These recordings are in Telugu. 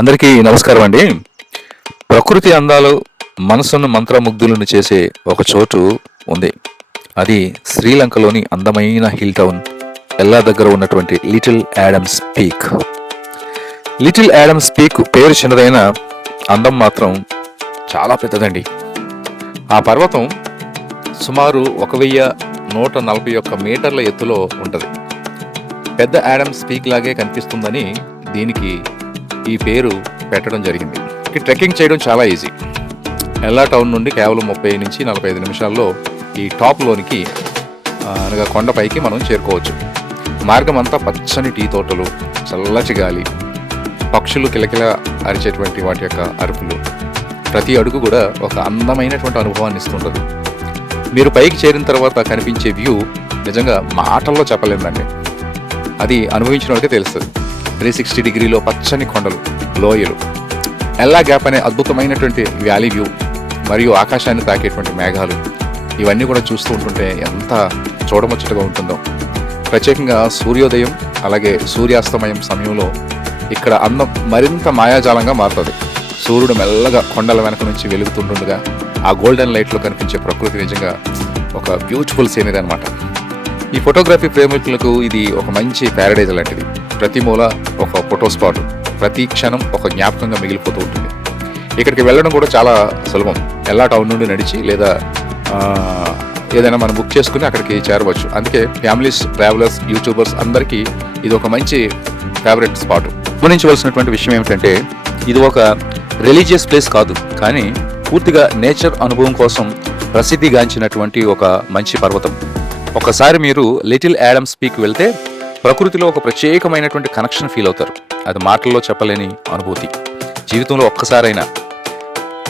అందరికీ నమస్కారం అండి. ప్రకృతి అందాలు మనసును మంత్రముగ్ధులను చేసే ఒక చోటు ఉంది. అది శ్రీలంకలోని అందమైన హిల్ టౌన్ ఎల్లా దగ్గర ఉన్నటువంటి little Adams peak. Little Adams peak పేరు చిన్నదైన అందం మాత్రం చాలా పెద్దదండి. ఆ పర్వతం సుమారు 1141 మీటర్ల ఎత్తులో ఉంటుంది. పెద్ద యాడమ్స్ పీక్ లాగే కనిపిస్తుందని దీనికి ఈ పేరు పెట్టడం జరిగింది. ట్రెక్కింగ్ చేయడం చాలా ఈజీ. ఎల్లా టౌన్ నుండి కేవలం 30 నుంచి 45 నిమిషాల్లో ఈ టాప్లోనికి అనగా కొండపైకి మనం చేరుకోవచ్చు. మార్గం అంతా పచ్చని టీ తోటలు, చల్లటి గాలి, పక్షులు కిలకిల అరిచేటువంటి వాటి యొక్క అరుపులు, ప్రతి అడుగు కూడా ఒక అందమైనటువంటి అనుభవాన్ని ఇస్తుంటుంది. మీరు పైకి చేరిన తర్వాత కనిపించే వ్యూ నిజంగా మాటల్లో చెప్పలేదండి. అది అనుభవించిన వాళ్ళకే తెలుస్తుంది. 360 డిగ్రీలో పచ్చని కొండలు, లోయలు, ఎల్లా గ్యాప్ అనే అద్భుతమైనటువంటి వ్యాలీ వ్యూ మరియు ఆకాశాన్ని తాకేటువంటి మేఘాలు, ఇవన్నీ కూడా చూస్తూ ఉంటుంటే ఎంత చూడముచ్చటగా ఉంటుందో. ప్రత్యేకంగా సూర్యోదయం అలాగే సూర్యాస్తమయం సమయంలో ఇక్కడ అందం మరింత మాయాజాలంగా మారుతుంది. సూర్యుడు మెల్లగా కొండల వెనక నుంచి వెలుగుతుండగా ఆ గోల్డెన్ లైట్లో కనిపించే ప్రకృతి నిజంగా ఒక బ్యూటిఫుల్ సీనరీ అనమాట. ఈ ఫోటోగ్రఫీ ప్రేమికులకు ఇది ఒక మంచి ప్యారడైజ్ లాంటిది. ప్రతి మూల ఒక ఫోటో స్పాట్, ప్రతి క్షణం ఒక జ్ఞాపకంగా మిగిలిపోతూ ఉంటుంది. ఇక్కడికి వెళ్ళడం కూడా చాలా సులభం. ఎల్లా టౌన్ నుండి నడిచి లేదా ఏదైనా మనం బుక్ చేసుకుని అక్కడికి చేరవచ్చు. అందుకే ఫ్యామిలీస్, ట్రావెలర్స్, యూట్యూబర్స్ అందరికీ ఇది ఒక మంచి ఫేవరెట్ స్పాట్. గమనించవలసినటువంటి విషయం ఏమిటంటే ఇది ఒక రిలీజియస్ ప్లేస్ కాదు, కానీ పూర్తిగా నేచర్ అనుభవం కోసం ప్రసిద్ధిగాంచినటువంటి ఒక మంచి పర్వతం. ఒకసారి మీరు లిటిల్ యాడమ్స్ పీక్ వెళ్తే ప్రకృతిలో ఒక ప్రత్యేకమైనటువంటి కనెక్షన్ ఫీల్ అవుతారు. అది మాటల్లో చెప్పలేని అనుభూతి. జీవితంలో ఒక్కసారైనా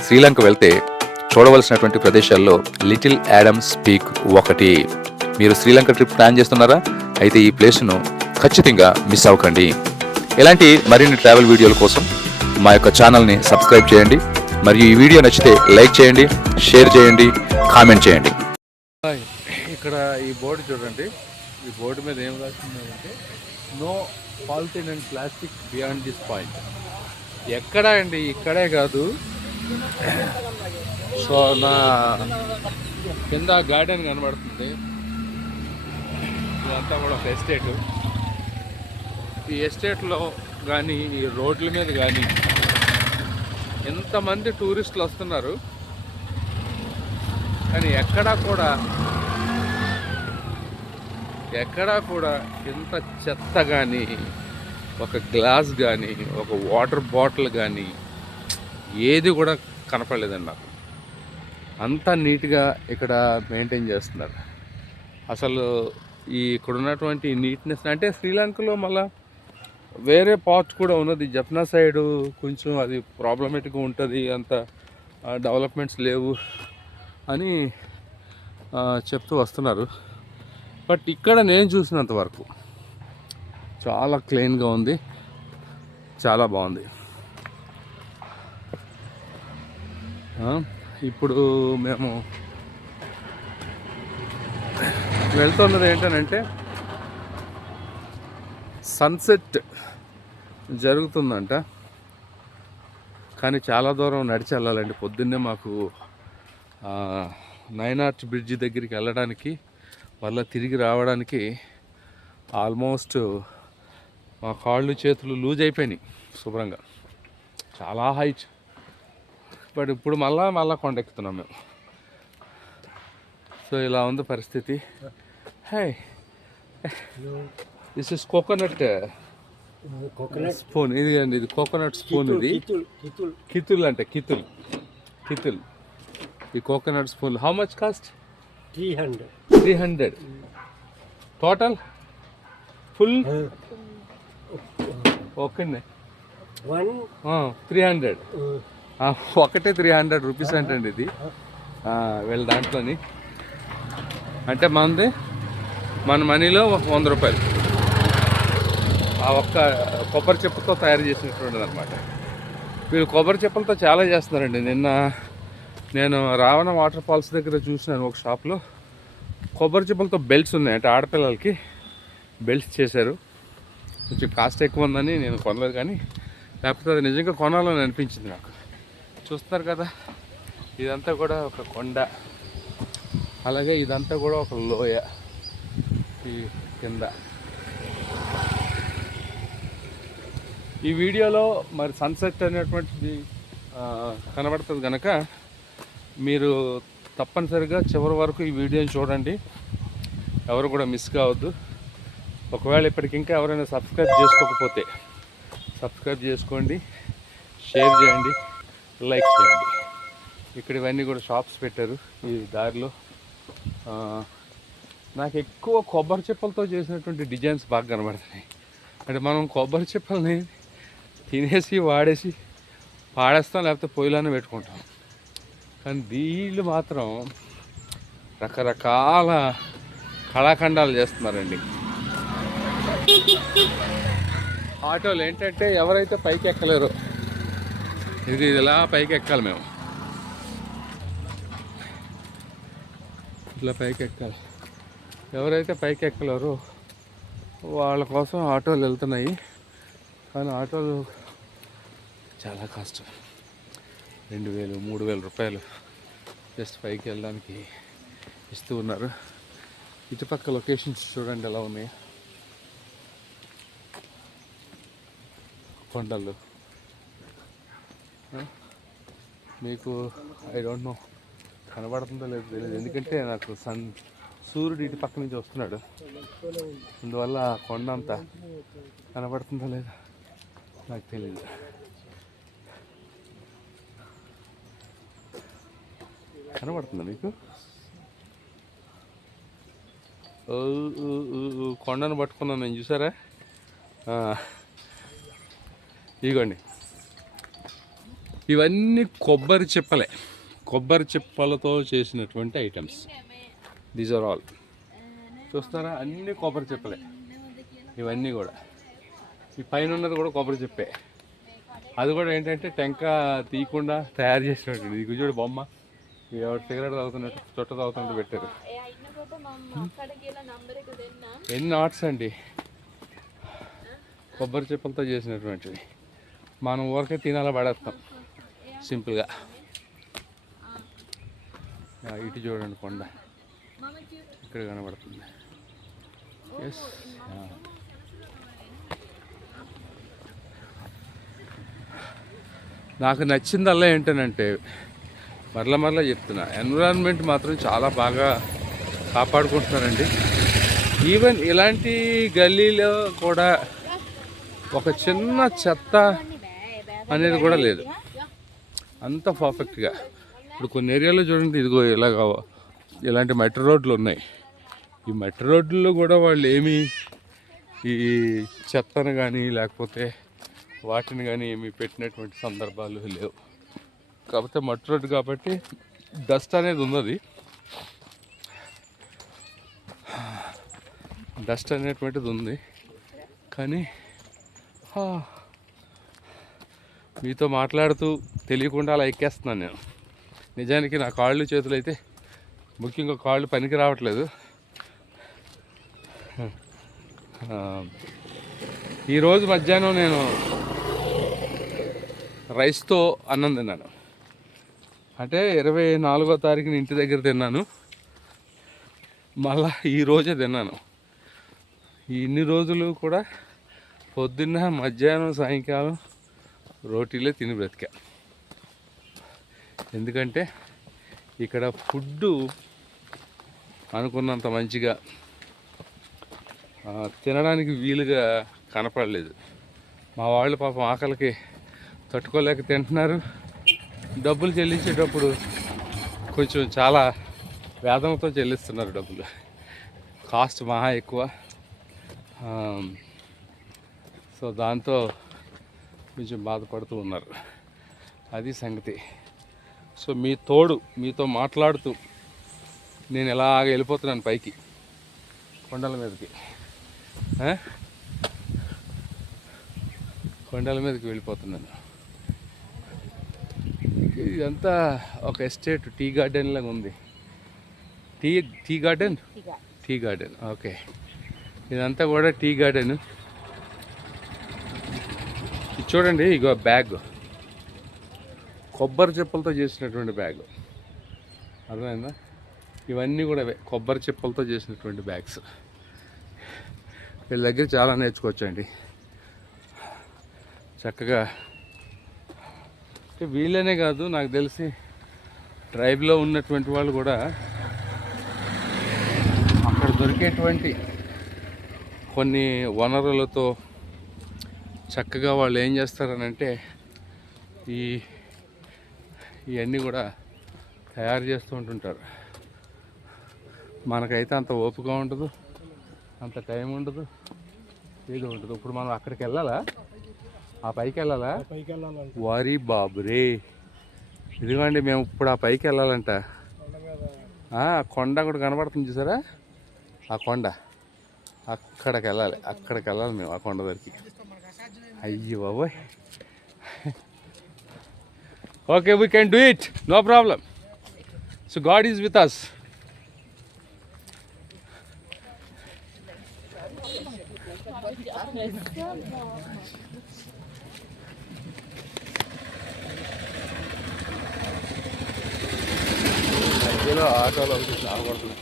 శ్రీలంక వెళ్తే చూడవలసినటువంటి ప్రదేశాల్లో లిటిల్ యాడమ్స్ పీక్ ఒకటి. మీరు శ్రీలంక ట్రిప్ ప్లాన్ చేస్తున్నారా? అయితే ఈ ప్లేస్ను ఖచ్చితంగా మిస్ అవ్వకండి. ఇలాంటి మరిన్ని ట్రావెల్ వీడియోల కోసం మా యొక్క ఛానల్ని సబ్స్క్రైబ్ చేయండి. మరియు ఈ వీడియో నచ్చితే లైక్ చేయండి, షేర్ చేయండి, కామెంట్ చేయండి. ఇక్కడ ఈ బోర్డు చూడండి. ఈ బోర్డు మీద ఏం రాసిందంటే no polythene and plastic beyond this point. ఎక్కడ అండి, ఇక్కడే కాదు. సో నా కింద గార్డెన్ కనబడుతుంది. ఇదంతా కూడా ఒక ఎస్టేట్. ఈ ఎస్టేట్లో కానీ ఈ రోడ్ల మీద కానీ ఎంతమంది టూరిస్టులు వస్తున్నారు, కానీ ఎక్కడా కూడా ఇంత చెత్త కానీ, ఒక గ్లాస్ కానీ, ఒక వాటర్ బాటిల్ కానీ ఏది కూడా కనపడలేదండి నాకు. అంతా నీట్గా ఇక్కడ మెయింటైన్ చేస్తున్నారు. అసలు ఇక్కడ ఉన్నటువంటి నీట్నెస్ అంటే శ్రీలంకలో మళ్ళీ వేరే పార్ట్ కూడా ఉన్నది. జఫ్నా సైడు కొంచెం అది ప్రాబ్లమేటిక్గా ఉంటుంది, అంత డెవలప్మెంట్స్ లేవు అని చెప్తూ వస్తున్నారు. బట్ ఇక్కడ నేను చూసినంత వరకు చాలా క్లీన్గా ఉంది, చాలా బాగుంది. ఇప్పుడు మేము వెళ్తున్నది ఏంటంటే సన్సెట్ జరుగుతుందంట, కానీ చాలా దూరం నడిచి వెళ్ళాలండి. పొద్దున్నే మాకు 9 ఆర్చ్ బ్రిడ్జి దగ్గరికి వెళ్ళడానికి మళ్ళీ తిరిగి రావడానికి ఆల్మోస్ట్ మా కాళ్ళు చేతులు లూజ్ అయిపోయినాయి శుభ్రంగా. చాలా హైట్. బట్ ఇప్పుడు మళ్ళా కొండెక్కుతున్నాం మేము. సో ఇలా ఉంది పరిస్థితి. High, this is coconut spoon. ఇది అండి, ఇది కోకోనట్ స్పూన్. ఇది కితుల్ అంటే కితుల్. ఈ coconut spoon how much cost? 300 total full. Okay, 300. ఒకటే 300 రూపీస్ అంటండి ఇది. వీళ్ళ దాంట్లోని అంటే మన మనీలో 100 రూపాయలు. ఆ ఒక్క కొబ్బరి చెప్పుతో తయారు చేసినటువంటిది అనమాట. వీళ్ళు కొబ్బరి చెప్పులతో చాలా చేస్తున్నారండి. నిన్న నేను రావణ వాటర్ ఫాల్స్ దగ్గర చూసినాను ఒక షాప్లో. కొబ్బరి చెప్పులతో బెల్ట్స్ ఉన్నాయి, అంటే ఆడపిల్లలకి బెల్ట్స్ చేశారు. కొంచెం కాస్ట్ ఎక్కువ ఉందని నేను కొనలేదు, కానీ లేకపోతే అది నిజంగా కొనాలని అనిపించింది నాకు. చూస్తున్నారు కదా, ఇదంతా కూడా ఒక కొండ, అలాగే ఇదంతా కూడా ఒక లోయ. ఈ కింద ఈ వీడియోలో మరి సన్సెట్ అనేటువంటిది కనబడుతుంది కనుక మీరు తప్పనిసరిగా చివరి వరకు ఈ వీడియోని చూడండి, ఎవరు కూడా మిస్ కావద్దు. ఒకవేళ ఇప్పటికి ఇంకా ఎవరైనా సబ్స్క్రైబ్ చేసుకోకపోతే సబ్స్క్రైబ్ చేసుకోండి, షేర్ చేయండి, లైక్ చేయండి. ఇక్కడ ఇవన్నీ కూడా షాప్స్ పెట్టారు ఈ దారిలో. నాకు ఎక్కువ కొబ్బరి చిప్పలతో చేసినటువంటి డిజైన్స్ బాగా కనబడుతున్నాయి. అంటే మనం కొబ్బరి చిప్పల్ని తినేసి వాడేసి పాడేస్తాం, లేకపోతే పొయ్యిలోనే పెట్టుకుంటాం. కానీ వీళ్ళు మాత్రం రకరకాల కళాఖండాలు చేస్తున్నారండి. ఆటోలు ఏంటంటే ఎవరైతే పైకి ఎక్కలేరో, ఇది ఇలా పైకి ఎక్కాలి, మేము ఇట్లా పైకి ఎక్కాలి. ఎవరైతే పైకి ఎక్కలేరో వాళ్ళ కోసం ఆటోలు వెళ్తున్నాయి. కానీ ఆటోలు చాలా కష్టం. 2000 3000 రూపాయలు జస్ట్ పైకి వెళ్ళడానికి ఇస్తూ ఉన్నారు. ఇటుపక్క లొకేషన్స్ చూడండి ఎలా ఉన్నాయి. కొండలు మీకు ఐ డోంట్ నో కనబడుతుందో లేదు తెలియదు, ఎందుకంటే నాకు సూర్యుడు ఇటు పక్క నుంచి వస్తున్నాడు, అందువల్ల కొండ అంతా కనబడుతుందో లేదా నాకు తెలియదు. కనబడుతుందా మీకు? కొండను పట్టుకున్నాను నేను, చూసారా? ఇదిగోండి, ఇవన్నీ కొబ్బరి చిప్పలే, కొబ్బరి చిప్పలతో చేసినటువంటి ఐటమ్స్. These are all. చూస్తారా, అన్నీ కొబ్బరి చిప్పలే ఇవన్నీ కూడా. ఈ పైన ఉన్నది కూడా కొబ్బరి చిప్పే. అది కూడా ఏంటంటే టెంక తీయకుండా తయారు చేసినట్టు. ఇది చూడు బొమ్మ, ఎవరు సిగరెట్ తాగుతున్నట్టు, చుట్ట తాగుతున్నట్టు పెట్టారు. ఎన్ని ఆర్ట్స్ అండి కొబ్బరి చిప్పలతో చేసినటువంటివి. మనం ఊరికే తినాలా పడేస్తాం సింపుల్గా. ఇటు చూడండి కొండ ఇక్కడ కనబడుతుంది. ఎస్, నాకు నచ్చిందల్లా ఏంటనంటే, మరలా చెప్తున్నా, ఎన్విరాన్మెంట్ మాత్రం చాలా బాగా కాపాడుకుంటున్నారండి. ఈవెన్ ఇలాంటి గల్లీలో కూడా ఒక చిన్న చెత్త అనేది కూడా లేదు, అంత పర్ఫెక్ట్గా. ఇప్పుడు కొన్ని ఏరియాలో చూడండి, ఇదిగో ఇలాంటి మట్టి రోడ్లు ఉన్నాయి. ఈ మట్టి రోడ్లలో కూడా వాళ్ళు ఏమీ ఈ చెత్తను కానీ లేకపోతే వాటిని కానీ ఏమి పెట్టినటువంటి సందర్భాలు లేవు. కాకపోతే మట్టి రోడ్డు కాబట్టి డస్ట్ అనేది ఉన్నది, డస్ట్ అనేటువంటిది ఉంది. కానీ మీతో మాట్లాడుతూ తెలియకుండా అలా ఎక్కేస్తున్నాను నేను. నిజానికి నా కాళ్ళు చేతులు అయితే, ముఖ్యంగా కాళ్ళు పనికి రావట్లేదు. ఈరోజు మధ్యాహ్నం నేను రైస్తో అన్నం తిన్నాను. అంటే 24వ తారీఖున ఇంటి దగ్గర తిన్నాను, మళ్ళా ఈరోజే తిన్నాను. ఇన్ని రోజులు కూడా పొద్దున్న మధ్యాహ్నం సాయంకాలం రోటీలే తిని బ్రతికా. ఎందుకంటే ఇక్కడ ఫుడ్డు అనుకున్నంత మంచిగా తినడానికి వీలుగా కనపడలేదు. మా వాళ్ళు పాపం ఆకలికి తట్టుకోలేక తింటున్నారు. డబ్బులు చెల్లించేటప్పుడు కొంచెం చాలా వేదనతో చెల్లిస్తున్నారు డబ్బులు, కాస్ట్ మహా ఎక్కువ. సో దాంతో కొంచెం బాధపడుతూ ఉన్నారు, అది సంగతి. సో మీతో మాట్లాడుతూ నేను ఎలాగ వెళ్ళిపోతున్నాను పైకి కొండల మీదకి, కొండల మీదకి వెళ్ళిపోతున్నాను. ఇదంతా ఒక ఎస్టేట్, టీ గార్డెన్ లాగా ఉంది. Tea garden okay. ఇదంతా కూడా టీ గార్డెన్. చూడండి, ఇగో బ్యాగ్, కొబ్బరి చెప్పులతో చేసినటువంటి బ్యాగ్, అర్థమైందా? ఇవన్నీ కూడా కొబ్బరి చెప్పులతో చేసినటువంటి బ్యాగ్స్. వీళ్ళ దగ్గర చాలా నేర్చుకోవచ్చండి చక్కగా. వీళ్ళనే కాదు, నాకు తెలిసి ట్రైబ్లో ఉన్నటువంటి వాళ్ళు కూడా అక్కడ దొరికేటువంటి కొన్ని వనరులతో చక్కగా వాళ్ళు ఏం చేస్తారనంటే ఇవన్నీ కూడా తయారు చేస్తూ ఉంటుంటారు. మనకైతే అంత ఓపిక ఉండదు, అంత టైం ఉండదు, ఏదో ఉండదు. ఇప్పుడు మనం అక్కడికి వెళ్ళాలా, ఆ పైకి వెళ్ళాలా? వారి బాబురే, ఇదిగోండి మేము ఇప్పుడు ఆ పైకి వెళ్ళాలంట. కొండ కూడా కనబడుతుంది చూసారా, ఆ కొండ, అక్కడికి వెళ్ళాలి మేము, ఆ కొండ దగ్గరికి. అయ్యో బాబోయ్. Okay, we can do it, no problem. So God is with us. మధ్యలో ఆటోలో ఒకటి సాగబడుతున్నాయి.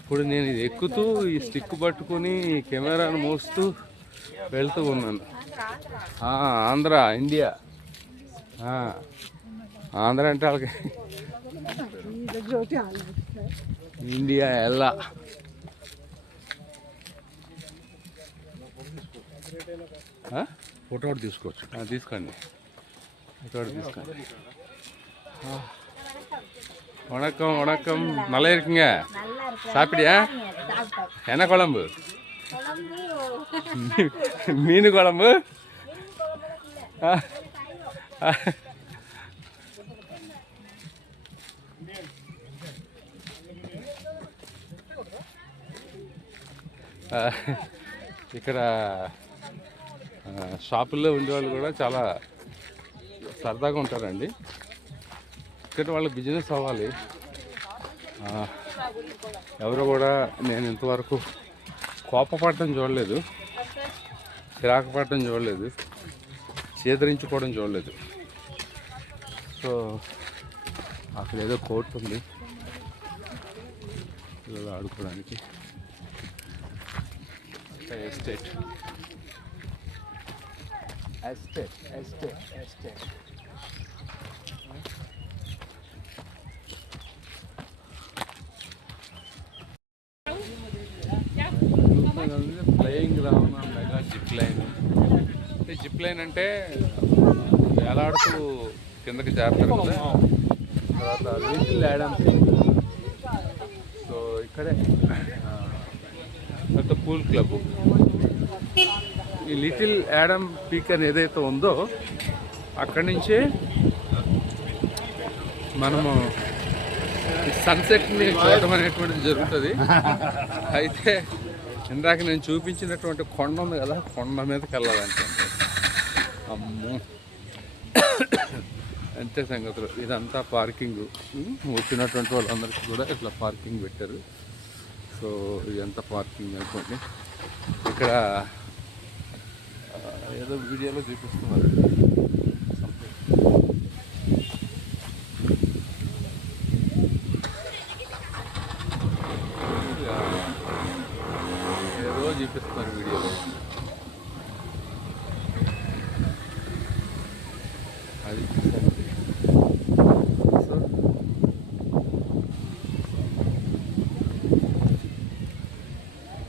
ఇప్పుడు నేను ఇది ఎక్కుతూ ఈ స్టిక్ పట్టుకొని కెమెరాను మోస్తూ వెళ్తూ ఉన్నాను. ఆంధ్ర, ఇండియా. ఆంధ్ర అంటే వాళ్ళకి ఇండియా ఎలా. ఫోటో తీసుకోవచ్చు, తీసుకోండి, ఫోటో తీసుకోండి. வணக்கம் வணக்கம், நல்லா இருக்குங்க. சாப்பிட்டியா? என்ன குழம்பு? மீன் குழம்பு. ఇక్కడ షాపుల్లో ఉండేవాళ్ళు కూడా చాలా సరదాగా ఉంటారండి. ఇక్కడ వాళ్ళ బిజినెస్ అవ్వాలి. ఎవరు కూడా నేను ఇంతవరకు కోపపడటం చూడలేదు, చిరాకు పడటం చూడలేదు, చేదరించుకోవడం చూడలేదు. సో అక్కడ ఏదో కోర్టు ఉంది పిల్లలు ఆడుకోవడానికి. Estate estate estate estate. Flying Ravana mega zip line. అంటే జిప్ లైన్ అంటే వేలాడుతూ కిందకి చేరుతారు కదా. తర్వాత లిటిల్ యాడమ్ పీక్. సో ఇక్కడే పెద్ద పూల్ క్లబ్. ఈ లిటిల్ యాడమ్ పీక్ అని ఏదైతే ఉందో అక్కడి నుంచే మనము ఈ సన్సెట్ని చూడటం అనేటువంటిది జరుగుతుంది. అయితే ఇందాక నేను చూపించినటువంటి కొండ ఉంది కదా, కొండ మీదకి వెళ్ళాలంటే అమ్మో అంతే సంగతులు. ఇదంతా పార్కింగ్, వచ్చినటువంటి వాళ్ళందరికీ కూడా ఇట్లా పార్కింగ్ పెట్టారు. సో ఇదంతా పార్కింగ్ అనుకోండి. ఇక్కడ ఏదో వీడియోలో చూపిస్తున్నారు. ఏదో చూపిస్తున్నారు వీడియోలో. అది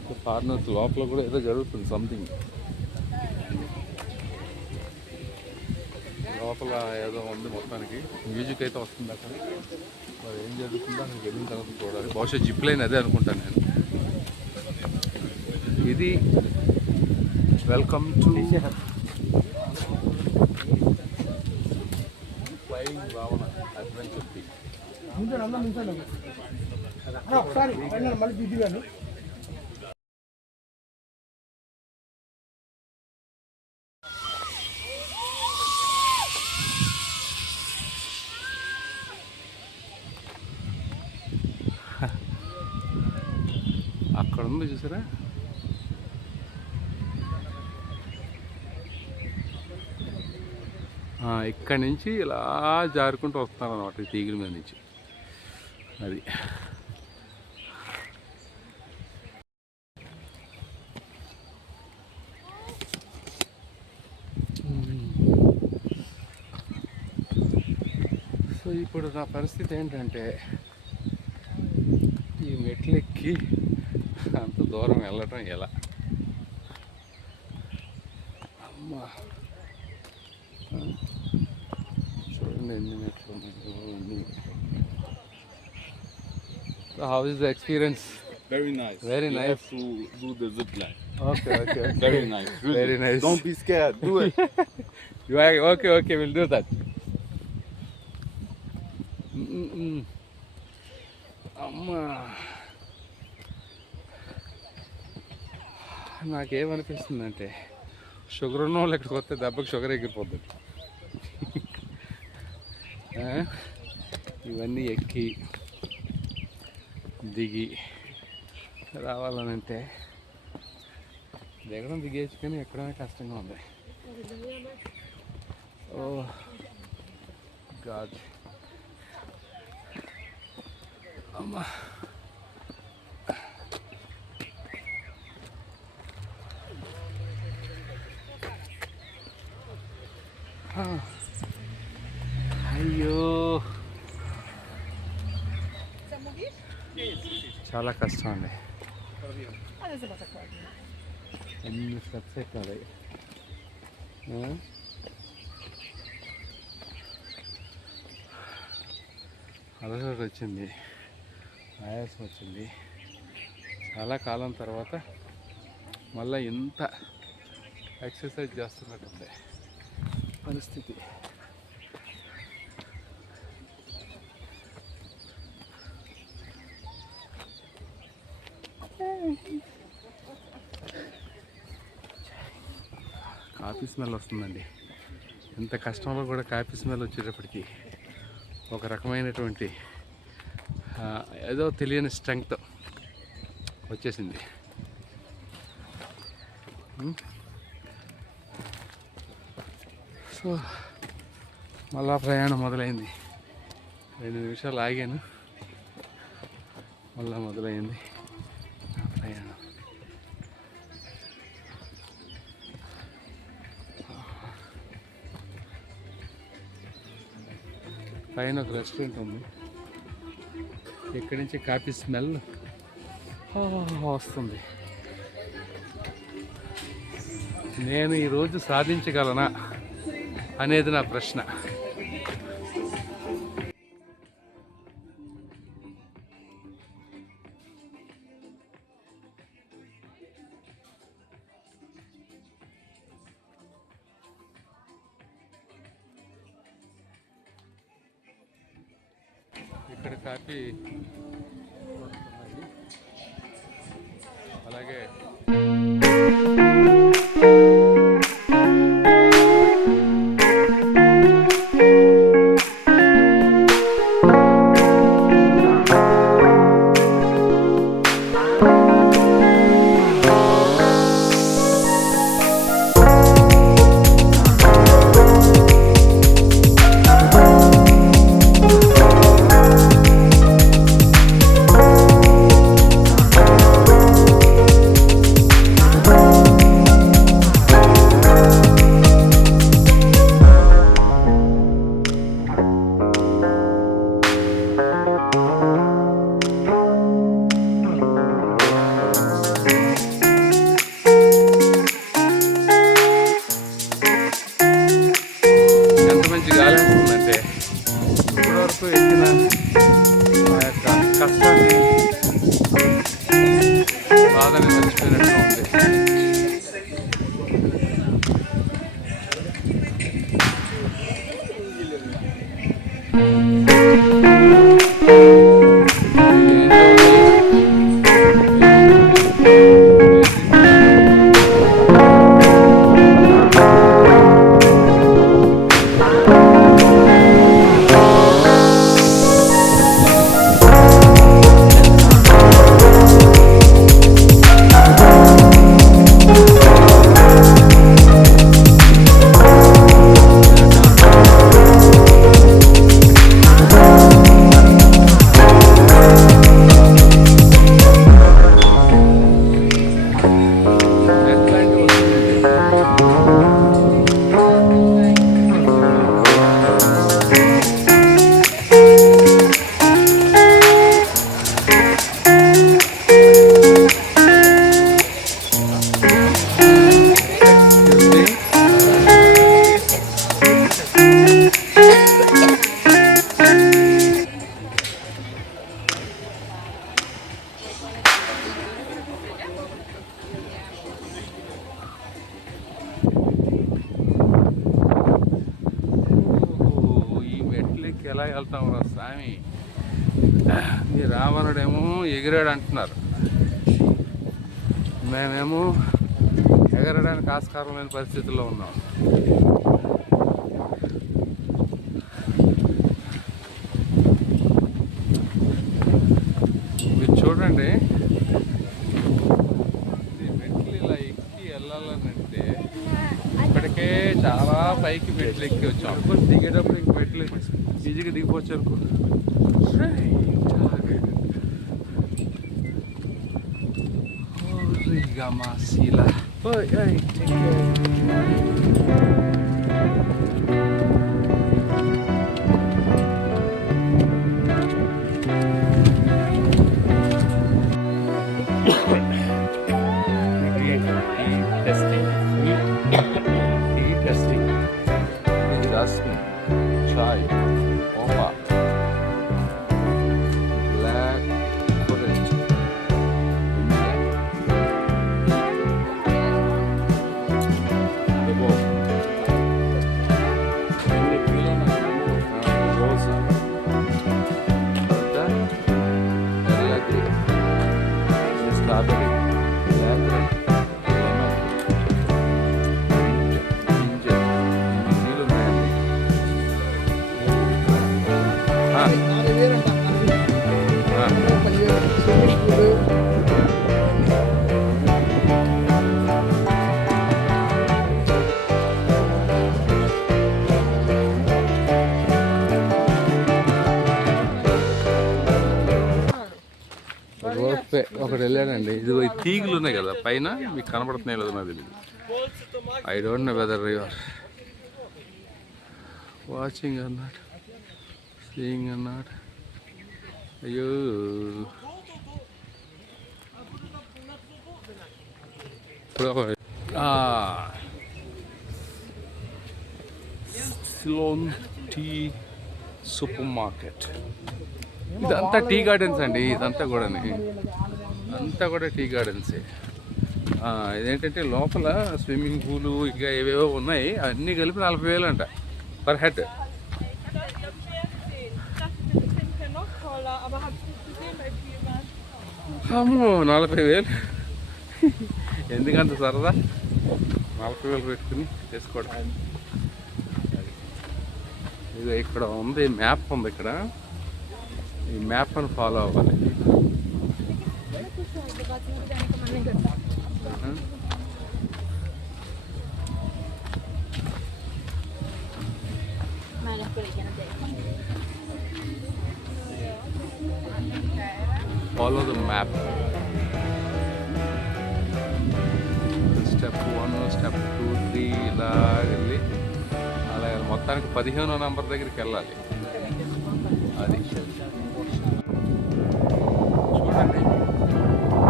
సో ఫారినర్స్ లోపల కూడా ఏదో జరుగుతుంది సంథింగ్. లోపల ఏదో ఉంది, మొత్తానికి మ్యూజిక్ అయితే వస్తుంది అక్కడ. మరి ఏం జరుగుతుందో అక్కడికి వెళ్ళిన తర్వాత చూడాలి. బహుశా జిప్ లైన్ అదే అనుకుంటాను నేను. ఇది welcome to flying Ravana adventure peak. అక్కడ అక్కడ ఉంది చూసారా. ఇక్కడి నుంచి ఇలా జారుకుంటూ వస్తున్నారు అనమాట ఈ తీగల మీద నుంచి. అది సో ఇప్పుడు నా పరిస్థితి ఏంటంటే ఈ మెట్లు ఎక్కి అంత దూరం వెళ్ళటం ఎలా. అమ్మా చూడండి ఎన్ని మెట్లు ఉన్నాయి. How is the experience? Very nice. Very You nice. have to do the zip line. Okay. Very nice. Really. Very nice. Don't be scared. Do it. You are okay, we'll do that. అమ్మా నాకేమనిపిస్తుందంటే షుగర్ ఉన్న వాళ్ళు ఇక్కడికి వస్తే దెబ్బకి షుగర్ ఎగిరిపోతుంది. ఇవన్నీ ఎక్కి దిగి రావాలనంటే దిగడం దిగేచ్చు, కానీ ఎక్కడమే కష్టంగా ఉంది. ఓ గాడ్. అమ్మా అయ్యో చాలా కష్టం అండి. ఎన్ని స్టెప్స్ ఎక్కాలి. అలసట వచ్చింది, ఆయాసం వచ్చింది. చాలా కాలం తర్వాత మళ్ళీ ఇంత ఎక్సర్సైజ్ చేస్తున్నట్టుంది పరిస్థితి. కాఫీ స్మెల్ వస్తుందండి. ఎంత కష్టంలో కూడా కాఫీ స్మెల్ వచ్చేటప్పటికి ఒక రకమైనటువంటి ఏదో తెలియని స్ట్రెంగ్త్ వచ్చేసింది. సో మళ్ళా ప్రయాణం మొదలైంది. 2 నిమిషాలు ఆగాను, మళ్ళా మొదలైంది నా ప్రయాణం. పైన ఒక రెస్టారెంట్ ఉంది. ఇక్కడి నుంచి కాఫీ స్మెల్ వస్తుంది. నేను ఈరోజు సాధించగలనా అనేది నా ప్రశ్న. ఇక్కడ కాఫీ వస్తున్నాయి. అలాగే మంచి గాలి ఉంటుందంటే ఇప్పటివరకు ఎక్కిన ఆ యొక్క కష్టాన్ని, బాధని మర్చిపోయినట్టు ఉంది. ఎలా వెళ్తాం రా స్వామి. ఈ రావణుడేమో ఎగిరాడు అంటున్నారు, మేమేమో ఎగరడానికి ఆస్కారం లేని పరిస్థితుల్లో ఉన్నాం. మీరు చూడండి, ఈ మెట్లు ఇలా ఎక్కి వెళ్ళాలనంటే ఇప్పటికే చాలా పైకి మెట్లు ఎక్కి వచ్చాం. అనుకోని దిగేటప్పుడు ఇంక మెట్లు ఈజీగా దిగిపోవచ్చు అనుకో. Masila. Oi, oi, take testing. Tea testing. This is asking. Chai. Opa. Black forest. Strawberry, blackberry, lemon, ginger, నీళ్ళు ఉన్నాయండి. ఒకటి వెళ్ళానండి. ఇది తీగులు ఉన్నాయి కదా పైన, మీకు కనబడుతున్నాయి లేదు నాకు తెలియదు. I don't know whether you are watching or not, seeing or not. అయ్యో సిలోన్ టీ సూపర్ మార్కెట్. ఇదంతా టీ గార్డెన్స్ అండి, ఇదంతా కూడా టీ గార్డెన్సే. ఇదేంటంటే లోపల స్విమ్మింగ్ పూలు ఇంకా ఏవేవో ఉన్నాయి, అన్నీ కలిపి 40,000 అంట పర్ హెడ్. అమ్మో 40,000 ఎందుకంత సరదా 40,000 పెట్టుకుని చేసుకోవడం. ఇక ఇక్కడ ఉంది మ్యాప్ ఉంది, ఇక్కడ ఈ మ్యాప్ అని ఫాలో అవ్వాలి. Follow the map. Step 1, step 2, 3 ఇలా వెళ్ళి అలా మొత్తానికి 15వ నంబర్ దగ్గరికి వెళ్ళాలి. అది చూడండి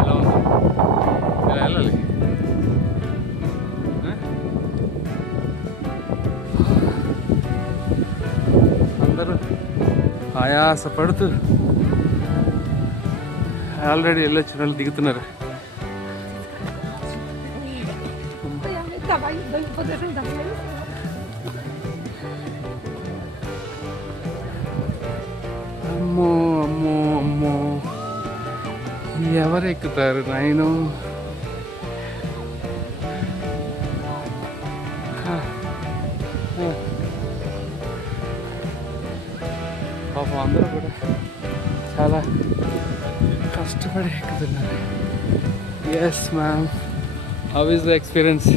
ఎలా ఉంది, ఇలా వెళ్ళాలి. అందరూ ఆయాసపడుతూ ఆల్రెడీ వెళ్ళొచ్చిన వాళ్ళు దిగుతున్నారు. అమ్మో అమ్మో అమ్మో, ఎవరు ఎక్కుతారు నాయను? పాపం అందరూ కూడా చాలా కష్టపడి ఎక్కుతున్నారు. Yes ma'am, how is the experience?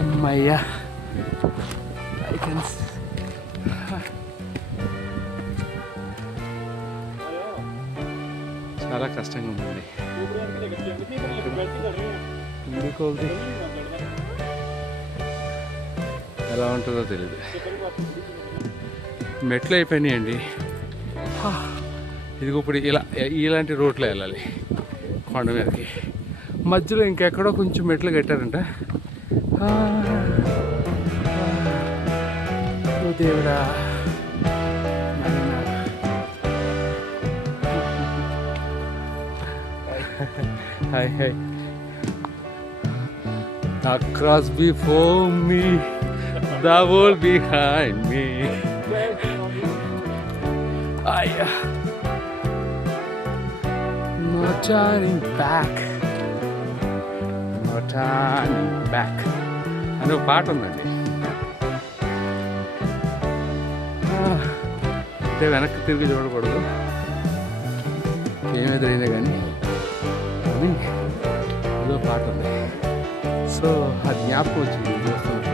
అమ్మయ్యా, ఐ కెన్ చాలా కష్టంగా ఉందండి. ఎందుకు ఎలా ఉంటుందో తెలీదు. మెట్లు అయిపోయినాయండి. ఇది ఇప్పుడు ఇలాంటి రోడ్లో వెళ్ళాలి కొండ మీదకి. మధ్యలో ఇంకెక్కడో కొంచెం మెట్లు కట్టారంట. ఓ దేవుడా, Hi, hi. Across before me, the world behind me. No turning back. No turning back. అని ఒక పాట ఉందండి. అంటే వెనక్కి తిరిగి చూడకూడదు, ఏమెదురైనా కానీ అని ఏదో పాట ఉంది. సో ఆ జ్ఞాపకం వచ్చింది చూస్తున్నప్పుడు.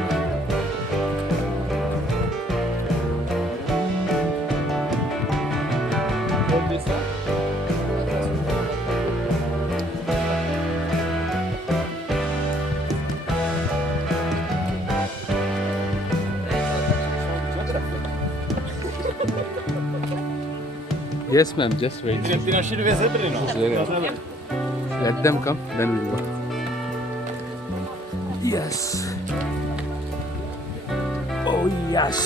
Yes, ma'am, just wait. Let them come, then we'll go. Yes. Oh, yes.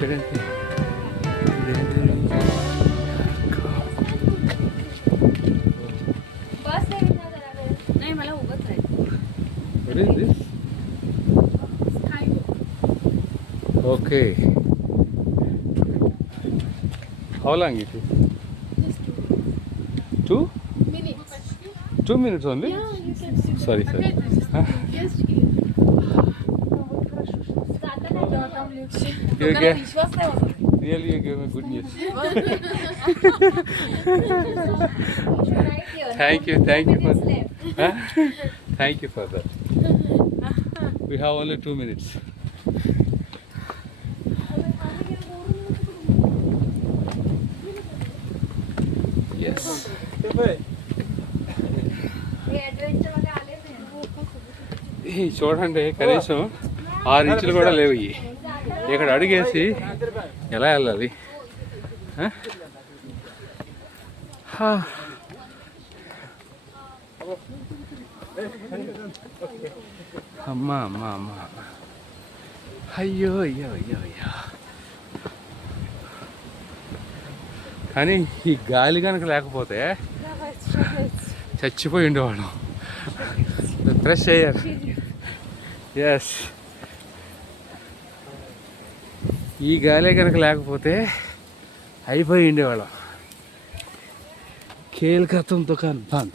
Little Olympic. नाही मला उभंच आहे. What is this? Okay. How long it is? 2? 2 minutes only? Sorry, sorry. You gave, really, you gave me good news. Thank you for that. Huh? Thank you for that. We have only 2 minutes. Yes. ఈ చూడండి, కనీసం 6 ఇంచులు కూడా లేవు. ఇవి ఇక్కడ అడుగేసి ఎలా వెళ్ళాలి? అమ్మా అమ్మా అమ్మా, అయ్యో అయ్యో అయ్యో అయ్యో. కానీ ఈ గాలి కనుక లేకపోతే చచ్చిపోయి ఉండేవాళ్ళం. Fresh air. ఎస్, ఈ గాలి కనుక లేకపోతే అయిపోయి ఉండేవాళ్ళం. खेल खत्म दुकान बंद.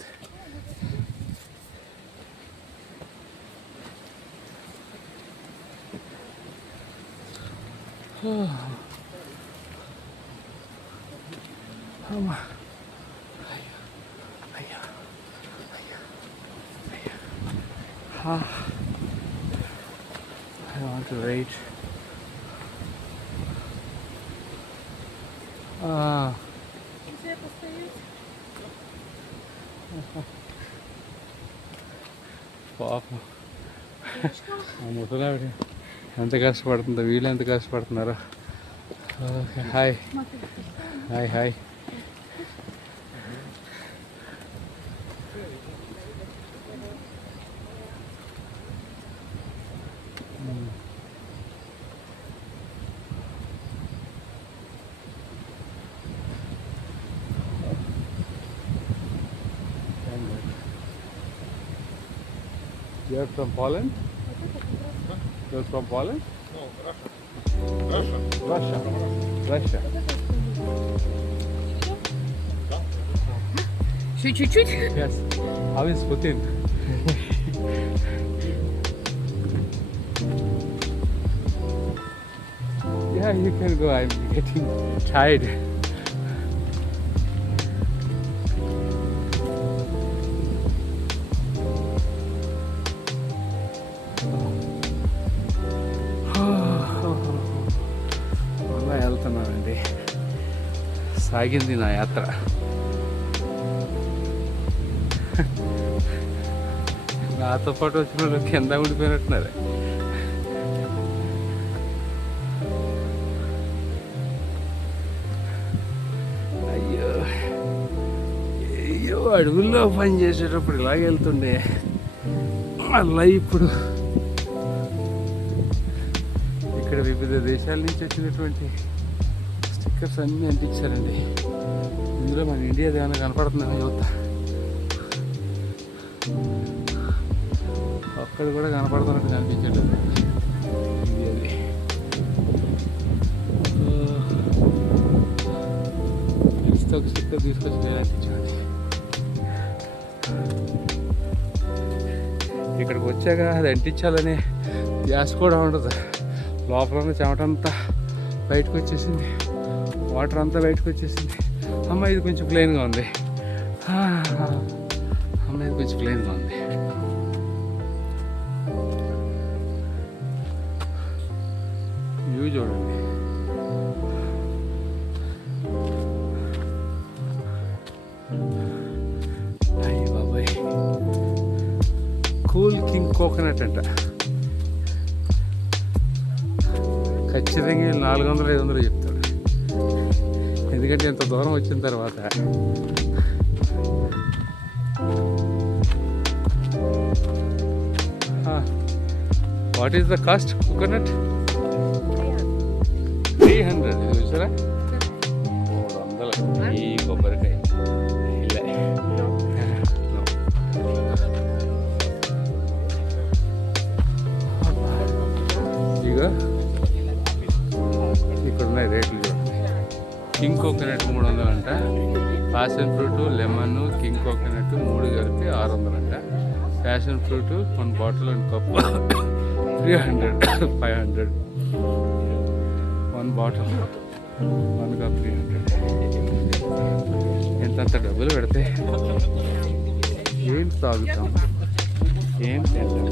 I want to wait. పాపం ఆ ముసలావిడ ఎంత కష్టపడుతుందో, వీళ్ళు ఎంత కష్టపడుతున్నారో. Okay, hi hi hi. You're from Poland? You're from Poland? No, Russia. Russia. Russia. Чуть-чуть. Yes. How is Putin? Yeah, you can go. I'm getting tired. అలా వెళ్తున్నానండి. సాగింది నా యాత్ర. నాతో పాటు వచ్చిన వాళ్ళు కింద ఉండిపోయినట్టున్నారు. అయ్యో, అడవుల్లో పని చేసేటప్పుడు ఇలాగే వెళ్తుండే, మళ్ళీ ఇప్పుడు ఇక్కడ వివిధ దేశాల నుంచి వచ్చినటువంటి స్టిక్కర్స్ అన్నీ అంటించారండి. ఇందులో మన ఇండియా ఏమైనా కనపడుతుందని యువత ఒక్కడు కూడా కనపడుతున్నట్టు కనిపించట్లేదు. ఇండియాది ఒక స్టిక్కర్ తీసుకొచ్చి నేను అంటించాను. ఇక్కడికి వచ్చాక అది అంటించాలనే గ్యాస్ కూడా ఉండదు. లోపల ఉన్న చెమటంతా బయటకు వచ్చేసింది, వాటర్ అంతా బయటకు వచ్చేసింది. అమ్మ ఇది కొంచెం ప్లెయిన్గా ఉంది, అమ్మ ఇది కొంచెం ప్లెయిన్గా ఉంది. వ్యూ చూడండి. అయ్యి బాబాయ్, కూల్ కింగ్ కోకోనట్ అంట. ఖచ్చితంగా 400-500 చెప్తాడు. ఎందుకంటే ఇంత దూరం వచ్చిన తర్వాత what is the cost coconut? 300. ఇది చూసారా, 300 ఈ కొబ్బరికాయ. ఇక ఇక్కడ ఉన్నాయి రేట్లు చూడండి. కింగ్ కోకోనట్ 300 అంట, passion fruit, lemon, king coconut 3 కలిపి 600 అంట. Passion fruit 1 bottle and cup 300, 500. 1 bottle 1 cup 300. ఎంతంత డబ్బులు పెడితే ఏం తాగుతాం, ఏం తింటాం?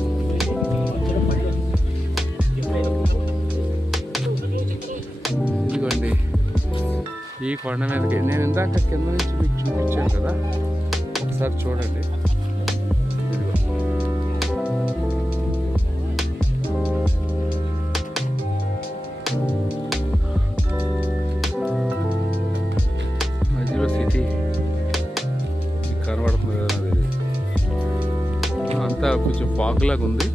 ఇదిగోండి ఈ కొండ మీదకి నేను ఇందాక కింద నుంచి మీకు చూపించాను కదా, ఒకసారి చూడండి. ఇదిగో మధ్యలో సిటీ మీకు కనబడుతుంది కదా, అది అంతా కొంచెం ఫాగ్ లాగా ఉంది.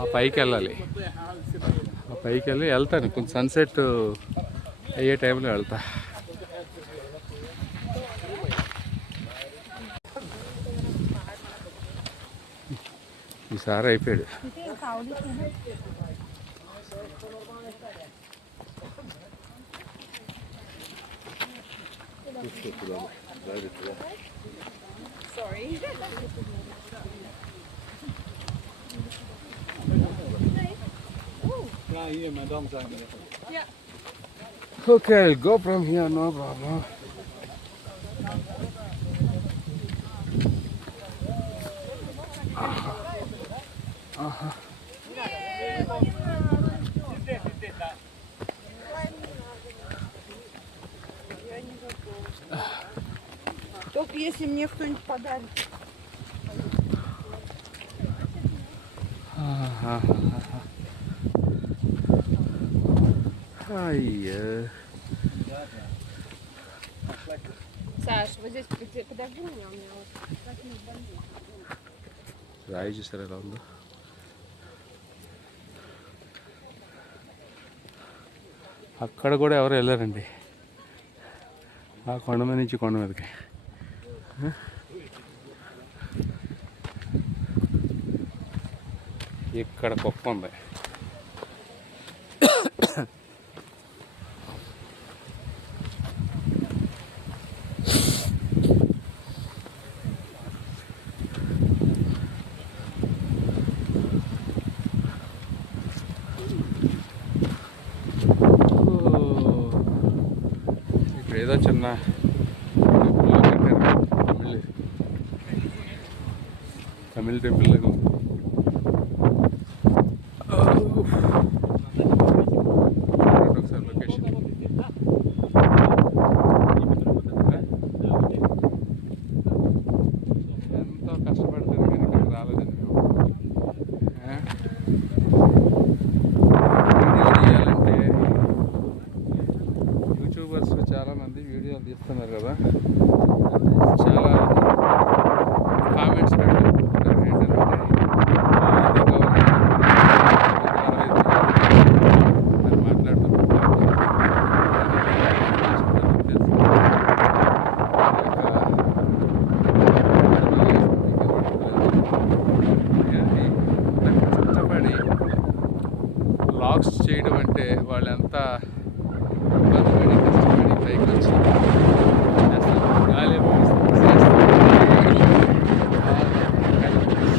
ఆ పైకి వెళ్ళాలి, ఆ పైకి వెళ్తాను కొంచెం సన్సెట్ అయ్యే టైంలో వెళ్తా. ఈసారి అయిపోయాడు. Okay, I'll go from here, no problem. Только если мне кто-нибудь подарит. Саш, вот здесь подожди меня, у меня вот. రాయి చూసారా ఎలా ఉందో. అక్కడ కూడా ఎవరు వెళ్ళారండి, ఆ కొండ మీద నుంచి కొండ మీదకి. ఇక్కడ కుక్క ఉంది. ఏదో చిన్న తమిళ్ టెంపుల్ లాగా ఉంది. ఒకసారి లొకేషన్ ఎంతో కష్టపడతాను కానీ ఇక్కడ రాలేదండి మేము. వీడియో తీయాలంటే యూట్యూబర్స్ చాలామంది వీడియోలు తీస్తున్నారు కదా, చాలా కామెంట్స్ పెడుతుంటారు ఏంటంటే అని మాట్లాడుతుంటారు. కష్టపడి వ్లాగ్స్ చేయడం అంటే వాళ్ళు ఎంత ఇబ్బంది పడి కష్టపడి పైకి వచ్చి చేస్తారు. గాలి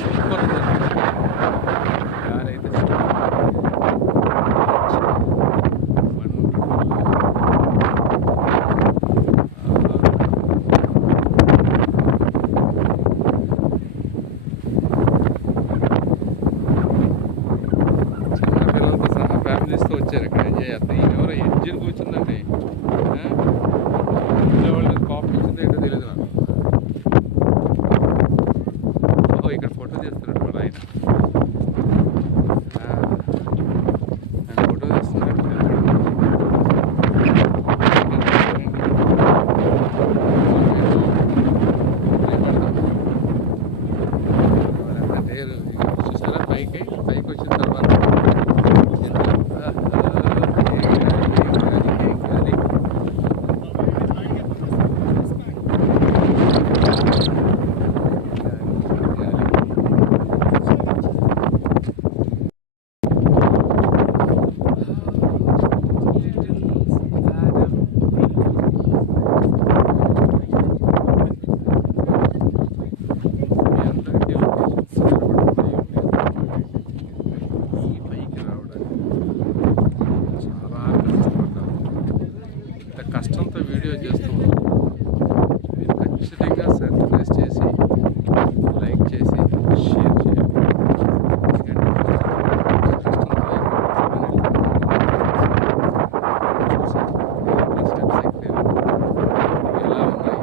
సూపర్ గాలి అయితే చిన్నపిల్లలతో సహా ఫ్యామిలీస్తో వచ్చారు ఇక్కడ ఎంజాయ్ చేస్తాం. ఈయన ఎవరో ఎంజిన్ కూర్చుందండి, ఇంట్లో వాళ్ళు కాఫీ వచ్చిందో ఏంటో తెలియదు నాకు. ఓహో ఇక్కడ ఫోటో తీస్తున్నాడు కూడా ఆయన. ఆయన ఫోటో తీస్తున్నాడు. చూసారా పైకి వచ్చిన తర్వాత ఈ పైకి రావడానికి చాలా కష్టపడ్డాను. ఇంత కష్టంతో వీడియో చేస్తూ మీరు ఖచ్చితంగా సబ్స్క్రైబ్ చేసి లైక్ చేసి షేర్ చేయండి. ఎందుకంటే కష్టంతో స్టెప్స్ ఎక్కారు ఎలా ఉన్నాయి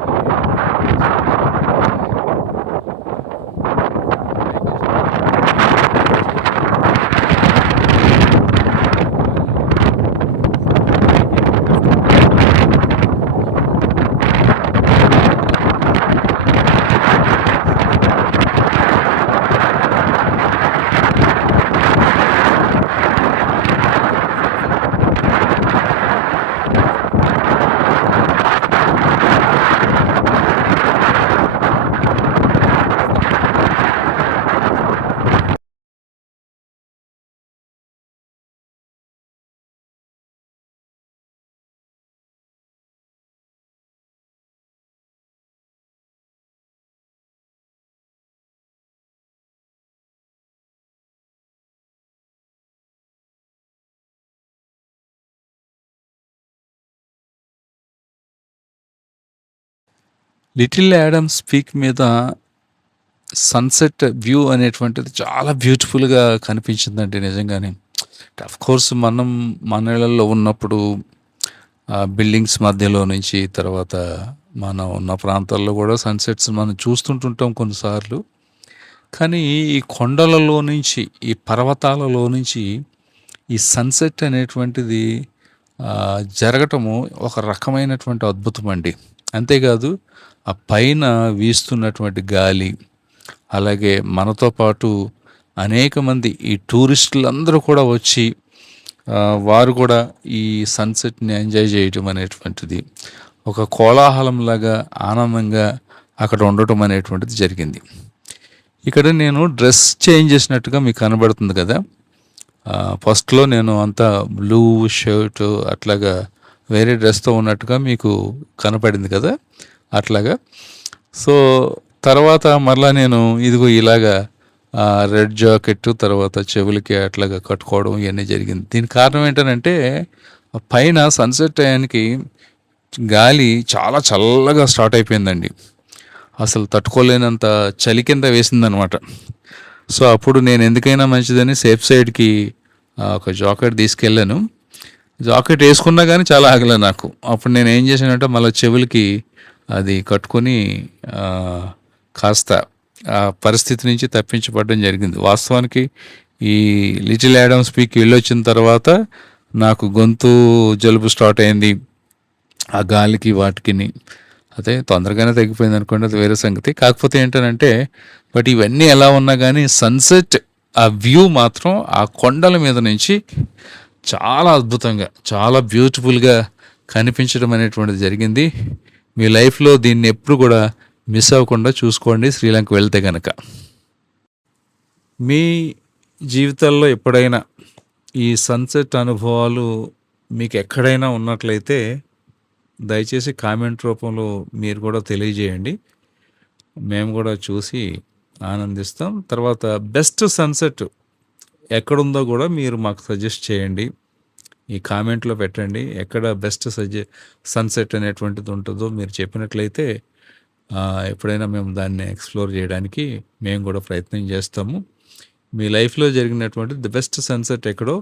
లిటిల్ యాడమ్స్ పీక్ మీద సన్సెట్ వ్యూ అనేటువంటిది చాలా బ్యూటిఫుల్గా కనిపించిందండి నిజంగానే. కోర్స్ మనం మన ఇళ్ళల్లో ఉన్నప్పుడు బిల్డింగ్స్ మధ్యలో నుంచి తర్వాత మనం ఉన్న ప్రాంతాల్లో కూడా సన్సెట్స్ మనం చూస్తుంటుంటాం కొన్నిసార్లు. కానీ ఈ కొండలలో నుంచి ఈ పర్వతాలలో నుంచి ఈ సన్సెట్ అనేటువంటిది జరగటము ఒక రకమైనటువంటి అద్భుతం అండి. అంతేకాదు ఆ పైన వీస్తున్నటువంటి గాలి, అలాగే మనతో పాటు అనేక మంది ఈ టూరిస్టులందరూ కూడా వచ్చి వారు కూడా ఈ సన్సెట్ని ఎంజాయ్ చేయటం అనేటువంటిది ఒక కోలాహలంలాగా ఆనందంగా అక్కడ ఉండటం అనేటువంటిది జరిగింది. ఇక్కడ నేను డ్రెస్ చేంజ్ చేసినట్టుగా మీకు కనబడుతుంది కదా. ఫస్ట్లో నేను అంతా బ్లూ షర్ట్ అట్లాగా వేరే డ్రెస్తో ఉన్నట్టుగా మీకు కనపడింది కదా అట్లాగా. సో తర్వాత మరలా నేను ఇదిగో ఇలాగా రెడ్ జాకెట్ తర్వాత చెవులకి అట్లాగా కట్టుకోవడం ఇవన్నీ జరిగింది. దీనికి కారణం ఏంటంటే పైన సన్సెట్ టైంకి గాలి చాలా చల్లగా స్టార్ట్ అయిపోయిందండి. అసలు తట్టుకోలేనంత చలి కింద వేసిందనమాట. సో అప్పుడు నేను ఎందుకైనా మంచిదని సేఫ్ సైడ్కి ఒక జాకెట్ తీసుకెళ్ళాను. జాకెట్ వేసుకున్నా కానీ చాలా ఆగలే నాకు. అప్పుడు నేను ఏం చేశానంటే మళ్ళీ చెవులకి అది కట్టుకొని కాస్త ఆ పరిస్థితి నుంచి తప్పించబడడం జరిగింది. వాస్తవానికి ఈ లిటిల్ యాడమ్స్ పీక్ వెళ్ళొచ్చిన తర్వాత నాకు గొంతు జలుబు స్టార్ట్ అయింది. ఆ గాలికి వాటికిని అదే తొందరగానే తగ్గిపోయింది అనుకోండి, అది వేరే సంగతి. కాకపోతే ఏంటనంటే బట్ ఇవన్నీ ఎలా ఉన్నా కానీ సన్సెట్ ఆ వ్యూ మాత్రం ఆ కొండల మీద నుంచి చాలా అద్భుతంగా చాలా బ్యూటిఫుల్గా కనిపించడం అనేటువంటిది జరిగింది. మీ లైఫ్లో దీన్ని ఎప్పుడు కూడా మిస్ అవ్వకుండా చూసుకోండి శ్రీలంక వెళ్తే కనుక. మీ జీవితాల్లో ఎప్పుడైనా ఈ సన్సెట్ అనుభవాలు మీకు ఎక్కడైనా ఉన్నట్లయితే దయచేసి కామెంట్ రూపంలో మీరు కూడా తెలియజేయండి. మేము కూడా చూసి ఆనందిస్తాం. తర్వాత బెస్ట్ సన్సెట్ ఎక్కడుందో కూడా మీరు మాకు సజెస్ట్ చేయండి, ఈ కామెంట్లో పెట్టండి. ఎక్కడ బెస్ట్ సన్సెట్ అనేటువంటిది ఉంటుందో మీరు చెప్పినట్లయితే ఎప్పుడైనా మేము దాన్ని ఎక్స్ప్లోర్ చేయడానికి మేము కూడా ప్రయత్నం చేస్తాము. మీ లైఫ్లో జరిగినటువంటి ది బెస్ట్ సన్సెట్ ఎక్కడో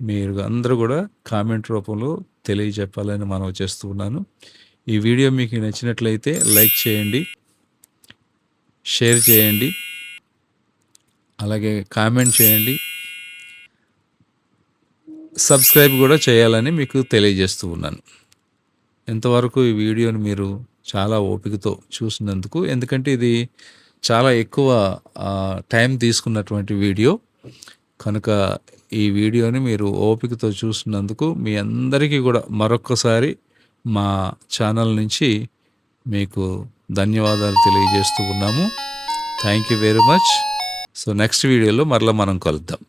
మీరు అందరూ కూడా కామెంట్ రూపంలో తెలియజెప్పాలని మనవి చేస్తూ ఉన్నాను. ఈ వీడియో మీకు నచ్చినట్లయితే లైక్ చేయండి, షేర్ చేయండి, అలాగే కామెంట్ చేయండి, సబ్స్క్రైబ్ కూడా చేయాలని మీకు తెలియజేస్తూ ఉన్నాను. ఇంతవరకు ఈ వీడియోని మీరు చాలా ఓపికతో చూసినందుకు, ఎందుకంటే ఇది చాలా ఎక్కువ టైం తీసుకున్నటువంటి వీడియో కనుక ఈ వీడియోని మీరు ఓపికతో చూసినందుకు మీ అందరికీ కూడా మరొక్కసారి మా ఛానల్ నుంచి మీకు ధన్యవాదాలు తెలియజేస్తూ ఉన్నాము. Thank you very much. So next వీడియోలో మరలా మనం కలుద్దాం.